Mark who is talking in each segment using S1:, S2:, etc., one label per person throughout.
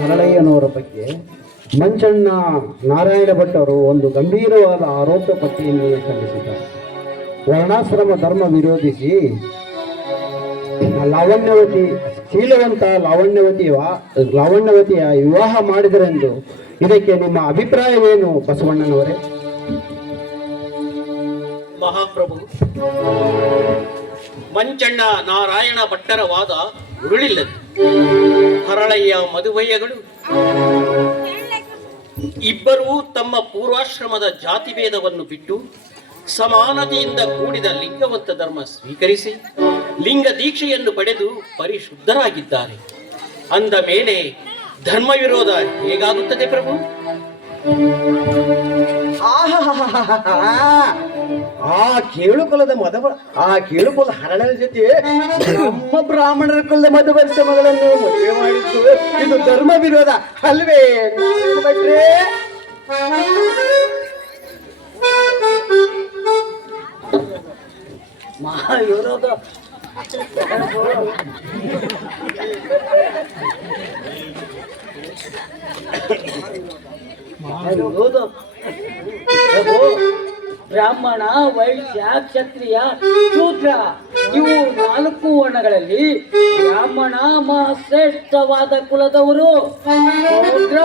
S1: ಹರಳಯ್ಯನವರ ಬಗ್ಗೆ ಮಂಚಣ್ಣ ನಾರಾಯಣ ಭಟ್ ಅವರು ಒಂದು ಗಂಭೀರವಾದ ಆರೋಪ ಪಟ್ಟಿಯನ್ನು ಸಲ್ಲಿಸಿದ್ದಾರೆ. ವರ್ಣಾಶ್ರಮ ಧರ್ಮ ವಿರೋಧಿಸಿ ಲಾವಣ್ಯವತಿ, ಶೀಲವಂತ ಲಾವಣ್ಯವತಿಯ ಲಾವಣ್ಯವತಿಯ ವಿವಾಹ ಮಾಡಿದರೆಂದು ಇದಕ್ಕೆ ನಿಮ್ಮ ಅಭಿಪ್ರಾಯವೇನು ಬಸವಣ್ಣನವರೇ?
S2: ಮಹಾಪ್ರಭು ಮಂಚಣ್ಣ ನಾರಾಯಣ ಭಟ್ಟರ ವಾದ ಉರುಳಿಲ್ಲದು. ಹರಳಯ್ಯ ಮದುವಯ್ಯಗಳು. ಇಬ್ಬರೂ ತಮ್ಮ ಪೂರ್ವಾಶ್ರಮದ ಜಾತಿಭೇದವನ್ನು ಬಿಟ್ಟು ಸಮಾನತೆಯಿಂದ ಕೂಡಿದ ಲಿಂಗವಂತ ಧರ್ಮ ಸ್ವೀಕರಿಸಿ ಲಿಂಗ ದೀಕ್ಷೆಯನ್ನು ಪಡೆದು ಪರಿಶುದ್ಧರಾಗಿದ್ದಾರೆ. ಅಂದ ಮೇಲೆ ಧರ್ಮ ವಿರೋಧ ಹೇಗಾಗುತ್ತದೆ ಪ್ರಭು.
S3: ಆ ಕೇಳುಕೊಲದ ಮದುವ, ಆ ಕೇಳುಕೊಲ ಹರಳನ ಜೊತೆ ನಮ್ಮ ಬ್ರಾಹ್ಮಣರ ಕುಲದ ಮಧುವರ್ಷ ಮಗಳನ್ನು ಮದುವೆ ಮಾಡಿದ್ದು. ಇದು ಧರ್ಮ ವಿರೋಧ ಅಲ್ವೇ? ಮಹಾವಿರೋಧ ಮಹಾ ವಿರೋಧ.
S4: ಬ್ರಾಹ್ಮಣ, ವೈಶ್ಯ, ಕ್ಷತ್ರಿಯ, ಶೂದ್ರ. ಇವು ನಾಲ್ಕು ವರ್ಣಗಳಲ್ಲಿ ಬ್ರಾಹ್ಮಣ ಮಹಾಶ್ರೇಷ್ಠವಾದ ಕುಲದವರು. ಶೂದ್ರ,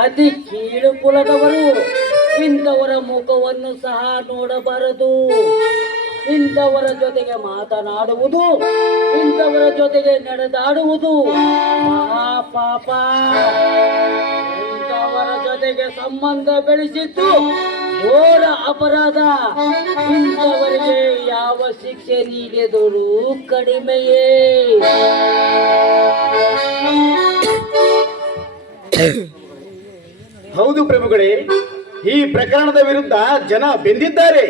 S4: ಅತಿ ಕೀಳು ಕುಲದವರು. ಇಂಥವರ ಮುಖವನ್ನು ಸಹ ನೋಡಬಾರದು. ಇಂಥವರ ಜೊತೆಗೆ ಮಾತನಾಡುವುದು, ಇಂಥವರ ಜೊತೆಗೆ ನಡೆದಾಡುವುದು. ಮಹಾಪಾಪ. ಜೊತೆಗೆ ಸಂಬಂಧ ಬೆಳೆಸಿದ್ದು ಘೋರ ಅಪರಾಧ. ಇಂಥವರಿಗೆ ಯಾವ ಶಿಕ್ಷೆ ನೀಡಿದರೂ ಕಡಿಮೆಯೇ.
S3: ಹೌದು ಪ್ರಭುಗಳೇ ಈ ಪ್ರಕರಣದ ವಿರುದ್ಧ ಜನ ಬೆಂದಿದ್ದಾರೆ.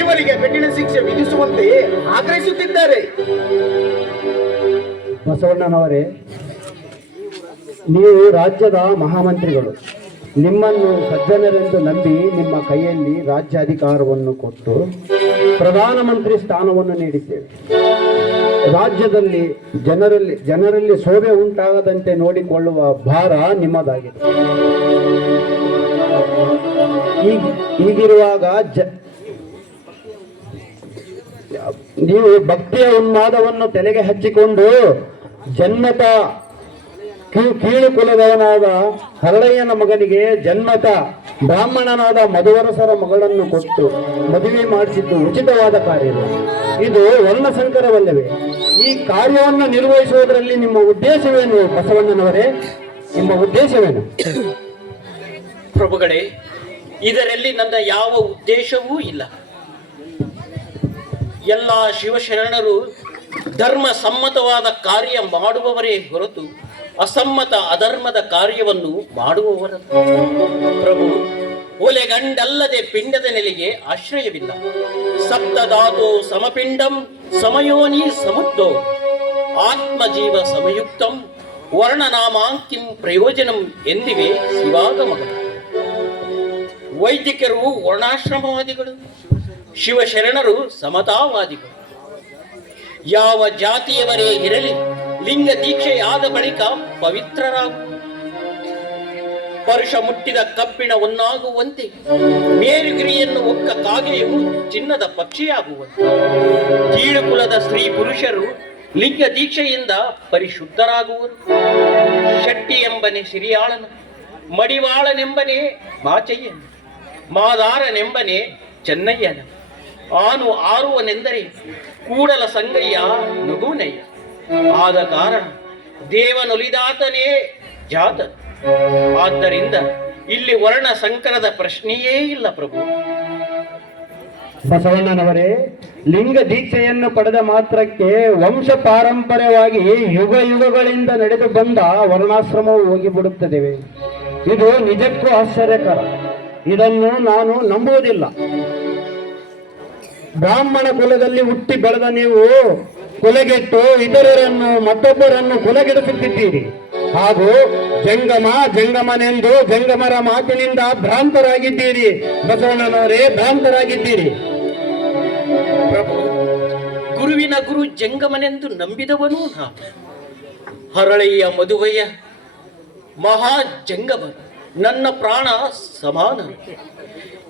S3: ಇವರಿಗೆ ಕಠಿಣ ಶಿಕ್ಷೆ ವಿಧಿಸುವಂತೆ ಆಗ್ರಹಿಸುತ್ತಿದ್ದಾರೆ.
S1: ಬಸವಣ್ಣನವರೇ ನೀವು ರಾಜ್ಯದ ಮಹಾಮಂತ್ರಿಗಳು. ನಿಮ್ಮನ್ನು ಸಜ್ಜನರೆಂದು ನಂಬಿ ನಿಮ್ಮ ಕೈಯಲ್ಲಿ ರಾಜ್ಯಾಧಿಕಾರವನ್ನು ಕೊಟ್ಟು ಪ್ರಧಾನಮಂತ್ರಿ ಸ್ಥಾನವನ್ನು ನೀಡಿದ್ದೇವೆ. ರಾಜ್ಯದಲ್ಲಿ ಜನರಲ್ಲಿ ಜನರಲ್ಲಿ ಶೋಭೆ ಉಂಟಾಗದಂತೆ ನೋಡಿಕೊಳ್ಳುವ ಭಾರ ನಿಮ್ಮದಾಗಿದೆ. ಈಗ, ಈಗಿರುವಾಗ ಜ, ನೀವು ಭಕ್ತಿಯ ಉನ್ಮಾದವನ್ನು ತಲೆಗೆ ಹಚ್ಚಿಕೊಂಡು ಜನ್ಮತ ಕೀಳು ಕುಲದವನಾದ ಹರಳಯ್ಯನ ಮಗನಿಗೆ ಜನ್ಮತ ಬ್ರಾಹ್ಮಣನಾದ ಮಧುವರಸರ ಮಗಳನ್ನು ಕೊಟ್ಟು ಮದುವೆ ಮಾಡಿಸಿದ್ದು ಉಚಿತವಾದ ಕಾರ್ಯ ಇದು ವರ್ಣ ಸಂಕರವಲ್ಲವೇ ಈ ಕಾರ್ಯವನ್ನು ನಿರ್ವಹಿಸುವುದರಲ್ಲಿ ನಿಮ್ಮ ಉದ್ದೇಶವೇನು, ಬಸವಣ್ಣನವರೇ? ನಿಮ್ಮ ಉದ್ದೇಶವೇನು?
S2: ಪ್ರಭುಗಳೇ, ಇದರಲ್ಲಿ ನನ್ನ ಯಾವ ಉದ್ದೇಶವೂ ಇಲ್ಲ. ಎಲ್ಲ ಶಿವಶರಣರು ಧರ್ಮ ಸಮ್ಮತವಾದ ಕಾರ್ಯ ಮಾಡುವವರೇ ಹೊರತು ಅಸಮ್ಮತ ಅಧರ್ಮದ ಕಾರ್ಯವನ್ನು ಮಾಡುವವರ ಪ್ರಭು. ಒಲೆಗಂಡಲ್ಲದೆ ಪಿಂಡದ ನೆಲೆಗೆ ಆಶ್ರಯವಿಲ್ಲ. ಸಪ್ತಧಾತೋ ಸಮಪಿಂಡಂ, ಸಮಯೋನಿ ಸಮುದ್ದೋ ಆತ್ಮಜೀವ ಸಮಯುಕ್ತಂ, ವರ್ಣನಾಮಾಂಕಿಂ ಪ್ರಯೋಜನಂ ಎಂದಿವೆ ಶಿವಾಗಮಗಳು. ವೈದಿಕರು ವರ್ಣಾಶ್ರಮವಾದಿಗಳು, ಶಿವಶರಣರು ಸಮತಾವಾದಿಗಳು. ಯಾವ ಜಾತಿಯವರೇ ಇರಲಿ ಲಿಂಗ ದೀಕ್ಷೆಯಾದ ಬಳಿಕ ಪವಿತ್ರರಾಗು ಪರುಷ ಮುಟ್ಟಿದ ಕಬ್ಬಿಣ ಒನ್ನಾಗುವಂತೆ ಮೇರುಗಿರಿಯನ್ನು ಒಕ್ಕ ಕಾಗೆಯು ಚಿನ್ನದ ಪಕ್ಷಿಯಾಗುವಂತೆ. ಕೀಳುಕುಲದ ಸ್ತ್ರೀ ಪುರುಷರು ಲಿಂಗ ದೀಕ್ಷೆಯಿಂದ ಪರಿಶುದ್ಧರಾಗುವರು. ಶೆಟ್ಟಿ ಎಂಬನೆ ಸಿರಿಯಾಳನು, ಮಡಿವಾಳನೆಂಬನೆ ಮಾಚಯ್ಯನ, ಮಾದಾರನೆಂಬನೆ ಚೆನ್ನಯ್ಯನ, ಆನು ಆರುವನೆಂದರೆ ಕೂಡಲ ಸಂಗಯ್ಯ ನಗುನಯ್ಯ. ಆದ ಕಾರಣ ದೇವನೊಲಿದಾತನೇ ಜಾತ. ಆದ್ದರಿಂದ ಇಲ್ಲಿ ವರ್ಣ ಸಂಕರದ ಪ್ರಶ್ನೆಯೇ ಇಲ್ಲ ಪ್ರಭು.
S1: ಬಸವಣ್ಣನವರೇ ಲಿಂಗ ದೀಕ್ಷೆಯನ್ನು ಪಡೆದ ಮಾತ್ರಕ್ಕೆ ವಂಶ ಪಾರಂಪರ್ಯವಾಗಿ ಯುಗ ಯುಗಗಳಿಂದ ನಡೆದು ಬಂದ ವರ್ಣಾಶ್ರಮವು ಹೋಗಿಬಿಡುತ್ತದೆ ಇದು ನಿಜಕ್ಕೂ ಆಶ್ಚರ್ಯಕರ. ಇದನ್ನು ನಾನು ನಂಬುವುದಿಲ್ಲ. ಬ್ರಾಹ್ಮಣ ಕುಲದಲ್ಲಿ ಹುಟ್ಟಿ ಬೆಳೆದ ನೀವು ಕೊಲೆಗೆಟ್ಟು ಇತರರನ್ನು, ಮತ್ತೊಬ್ಬರನ್ನು ಕೊಲೆಗೆಡಿಸುತ್ತಿದ್ದೀರಿ. ಹಾಗೂ ಜಂಗಮ, ಜಂಗಮನೆಂದು ಜಂಗಮರ ಮಾತಿನಿಂದ ಭ್ರಾಂತರಾಗಿದ್ದೀರಿ. ಬಸವಣ್ಣನವರೇ, ಭ್ರಾಂತರಾಗಿದ್ದೀರಿ.
S2: ಗುರುವಿನ ಗುರು ಜಂಗಮನೆಂದು ನಂಬಿದವನು ಹರಳೆಯ ಮದುವೆಯ ಮಹಾ ಜಂಗಮರು ನನ್ನ ಪ್ರಾಣ ಸಮಾನ.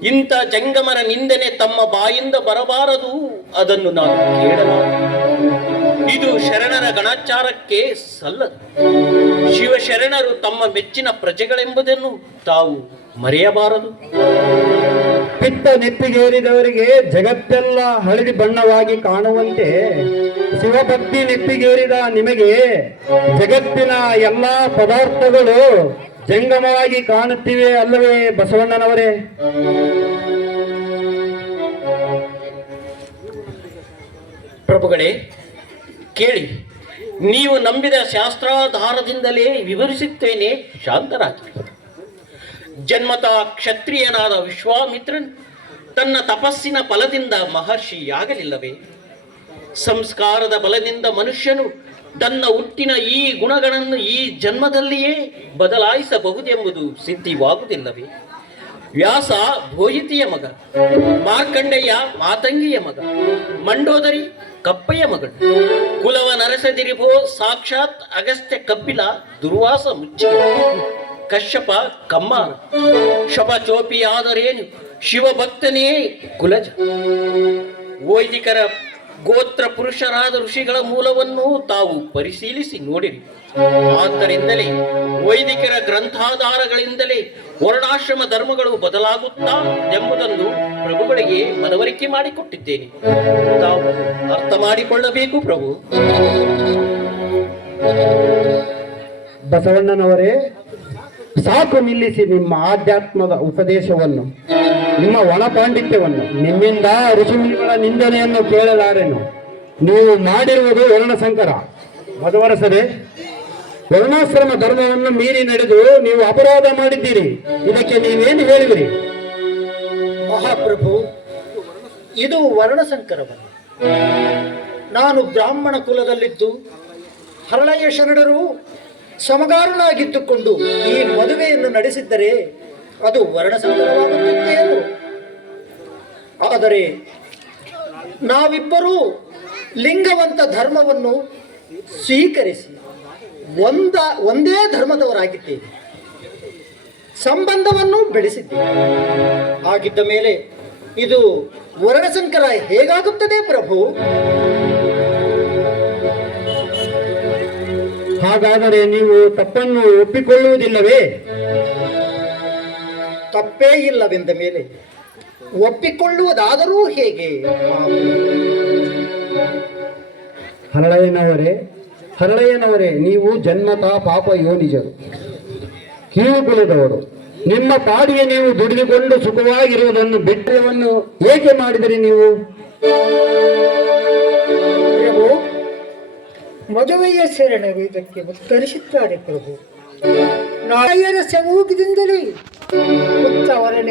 S2: ಇಂಥ ಜಂಗಮರ ನಿಂದನೆ ತಮ್ಮ ಬಾಯಿಂದ ಬರಬಾರದು, ಅದನ್ನು ನಾನು ಕೇಳಬಾರದು. ಇದು ಶರಣರ ಗಣಾಚಾರಕ್ಕೆ ಸಲ್ಲದು. ಶಿವಶರಣರು ತಮ್ಮ ಮೆಚ್ಚಿನ ಪ್ರಜೆಗಳೆಂಬುದನ್ನು ತಾವು ಮರೆಯಬಾರದು.
S1: ಪಿತ್ತ ನೆಪ್ಪಿಗೇರಿದವರಿಗೆ ಜಗತ್ತೆಲ್ಲ ಹಳದಿ ಬಣ್ಣವಾಗಿ ಕಾಣುವಂತೆ, ಶಿವಭಕ್ತಿ ನೆಪ್ಪಿಗೇರಿದ ನಿಮಗೆ ಜಗತ್ತಿನ ಎಲ್ಲಾ ಪದಾರ್ಥಗಳು ಜಂಗಮವಾಗಿ ಕಾಣುತ್ತಿವೆ ಅಲ್ಲವೇ ಬಸವಣ್ಣನವರೇ?
S2: ಪ್ರಭುಗಳೇ, ಕೇಳಿ, ನೀವು ನಂಬಿದ ಶಾಸ್ತ್ರಾಧಾರದಿಂದಲೇ ವಿವರಿಸುತ್ತೇನೆ, ಶಾಂತರಾಗಿ. ಜನ್ಮತ ಕ್ಷತ್ರಿಯನಾದ ವಿಶ್ವಾಮಿತ್ರನ್ ತನ್ನ ತಪಸ್ಸಿನ ಫಲದಿಂದ ಮಹರ್ಷಿಯಾಗಲಿಲ್ಲವೇ? ಸಂಸ್ಕಾರದ ಬಲದಿಂದ ಮನುಷ್ಯನು ತನ್ನ ಹುಟ್ಟಿನ ಈ ಗುಣಗಳನ್ನು ಈ ಜನ್ಮದಲ್ಲಿಯೇ ಬದಲಾಯಿಸಬಹುದೆಂಬುದು ಸಿದ್ಧಿವಾಗುವುದಿಲ್ಲವೇ? ವ್ಯಾಸ ಭೋಯಿತಿಯ ಮಗ, ಮಾರ್ಕಂಡೆಯ ಮಾತಂಗಿಯ ಮಗ, ಮಂಡೋದರಿ ಕಪ್ಪಯ್ಯ ಮಗಳು, ಕುಲವ ನರಸದಿರಿಭೋ ಸಾಕ್ಷಾತ್ ಅಗಸ್ತ್ಯ ಕಬ್ಬಿಲ ದುರ್ವಾಸ ಮುಚ್ಚಿ ಕಶ್ಯಪ ಕಮ್ಮ ಶಪ ಚೋಪಿಯಾದರೇನು ಶಿವಭಕ್ತನೇ ಕುಲಜ. ವೈದಿಕರ ಗೋತ್ರ ಪುರುಷರಾದ ಋಷಿಗಳ ಮೂಲವನ್ನು ತಾವು ಪರಿಶೀಲಿಸಿ ನೋಡಿರಿ. ಆದ್ದರಿಂದಲೇ ವೈದಿಕರ ಗ್ರಂಥಾಧಾರಗಳಿಂದಲೇ ವರ್ಣಾಶ್ರಮ ಧರ್ಮಗಳು ಬದಲಾಗುತ್ತಾ ಎಂಬುದನ್ನು ಪ್ರಭುಗಳಿಗೆ ಮನವರಿಕೆ ಮಾಡಿಕೊಟ್ಟಿದ್ದೇನೆ. ತಾವು ಅರ್ಥ ಮಾಡಿಕೊಳ್ಳಬೇಕು ಪ್ರಭು.
S1: ಬಸವಣ್ಣನವರೇ ಸಾಕು ನಿಲ್ಲಿಸಿ ನಿಮ್ಮ ಆಧ್ಯಾತ್ಮದ ಉಪದೇಶವನ್ನು, ನಿಮ್ಮ ಒಣ ಪಾಂಡಿತ್ಯವನ್ನು ನಿಮ್ಮಿಂದ ಋಷಿಮುನಿಗಳ ನಿಂದನೆಯನ್ನು ಕೇಳಲಾರೆನು. ನೀವು ಮಾಡಿರುವುದು ವರ್ಣಸಂಕರ. ಮಧುವರಸರೇ, ವರ್ಣಾಶ್ರಮ ಧರ್ಮವನ್ನು ಮೀರಿ ನಡೆದು ನೀವು ಅಪರಾಧ ಮಾಡಿದ್ದೀರಿ. ಇದಕ್ಕೆ ನೀವೇನು ಹೇಳಿದಿರಿ?
S5: ಮಹಾಪ್ರಭು, ಇದು ವರ್ಣಸಂಕರವನ್ನು ನಾನು ಬ್ರಾಹ್ಮಣ ಕುಲದಲ್ಲಿದ್ದು, ಹರಳಯ್ಯ ಶರಣರು ಸಮಗಾರನಾಗಿದ್ದುಕೊಂಡು ಈ ಮದುವೆಯನ್ನು ನಡೆಸಿದ್ದರೆ ಅದು ವರ್ಣಸಂಕರವಾಗುತ್ತಿತ್ತೇನು ಆದರೆ ನಾವಿಬ್ಬರೂ ಲಿಂಗವಂತ ಧರ್ಮವನ್ನು ಸ್ವೀಕರಿಸಿ ಒಂದ, ಒಂದೇ ಧರ್ಮದವರಾಗಿದ್ದೇವೆ. ಸಂಬಂಧವನ್ನು ಬೆಳೆಸಿದ್ದೇವೆ. ಆಗಿದ್ದ ಮೇಲೆ ಇದು ವರ್ಣಸಂಕರ ಹೇಗಾಗುತ್ತದೆ ಪ್ರಭು?
S1: ಹಾಗಾದರೆ ನೀವು ತಪ್ಪನ್ನು ಒಪ್ಪಿಕೊಳ್ಳುವುದಿಲ್ಲವೇ?
S5: ತಪ್ಪೇ ಇಲ್ಲವೆಂದ ಮೇಲೆ ಒಪ್ಪಿಕೊಳ್ಳುವುದಾದರೂ ಹೇಗೆ?
S1: ಹರಳಯ್ಯನವರೇ ಹರಳಯ್ಯನವರೇ ನೀವು ಜನ್ಮತ ಪಾಪ ಯೋನಿಜರು ಕೀಳುಕುಲದವರು ನಿಮ್ಮ ಪಾಡಿಗೆ ನೀವು ದುಡಿದುಕೊಂಡು ಸುಖವಾಗಿರುವುದನ್ನು ಬೆಟ್ಟವನ್ನು ಏಕೆ ಮಾಡಿದರೆ ನೀವು?
S5: ಮದುವೆಯ ಶರಣರು ಇದಕ್ಕೆ ಉತ್ತರಿಸುತ್ತಾರೆ ಪ್ರಭು. ನಾಯರ ಸಮೂಹದಿಂದಲೇ ಉತ್ತವರನೆ